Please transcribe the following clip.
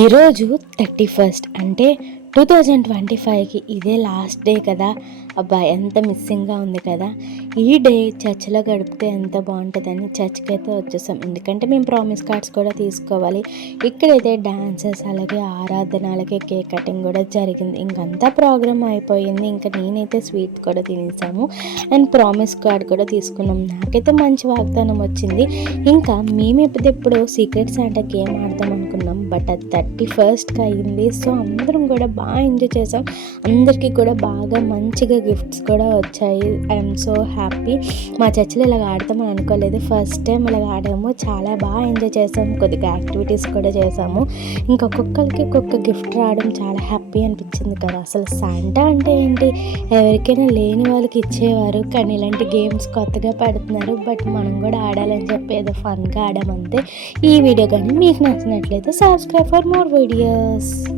ఈరోజు 31 అంటే 2025కి ఇదే లాస్ట్ డే కదా. అబ్బా ఎంత మిస్సింగ్గా ఉంది కదా. ఈ డే చర్చ్లో గడిపితే ఎంత బాగుంటుందని చర్చ్కి అయితే వచ్చేసాం. ఎందుకంటే మేము ప్రామిస్ కార్డ్స్ కూడా తీసుకోవాలి. ఇక్కడైతే డాన్సెస్ అలాగే ఆరాధన అలాగే కేక్ కటింగ్ కూడా జరిగింది. ఇంకంతా ప్రోగ్రామ్ అయిపోయింది. ఇంకా నేనైతే స్వీట్ కూడా తినేసాము అండ్ ప్రామిస్ కార్డ్ కూడా తీసుకున్నాం. నాకైతే మంచి వాగ్దానం వచ్చింది. ఇంకా మేము ఎప్పుడెప్పుడు సీక్రెట్ శాంటా గేమ్ ఆడదాం అనుకున్నాం. బట్ అది 31కి అయింది. సో అందరం కూడా బాగా ఎంజాయ్ చేసాం. అందరికీ కూడా బాగా మంచిగా గిఫ్ట్స్ కూడా వచ్చాయి. I'm so happy. మా చర్చిలో ఇలాగ ఆడతామని అనుకోలేదు. ఫస్ట్ టైం ఇలాగ ఆడాము. చాలా బాగా ఎంజాయ్ చేసాము. కొద్దిగా యాక్టివిటీస్ కూడా చేసాము. ఇంకొకరికి ఒక్కొక్క గిఫ్ట్ రావడం చాలా హ్యాపీ అనిపించింది కదా. అసలు శాంటా అంటే ఏంటి, ఎవరికైనా లేని వాళ్ళకి ఇచ్చేవారు. కానీ ఇలాంటి గేమ్స్ కొత్తగా పెడుతున్నారు. బట్ మనం కూడా ఆడాలని చెప్పి ఏదో ఫన్గా ఆడామంతే. ఈ వీడియో కానీ మీకు నచ్చినట్లయితే సబ్స్క్రైబ్ ఫర్ మోర్ వీడియోస్.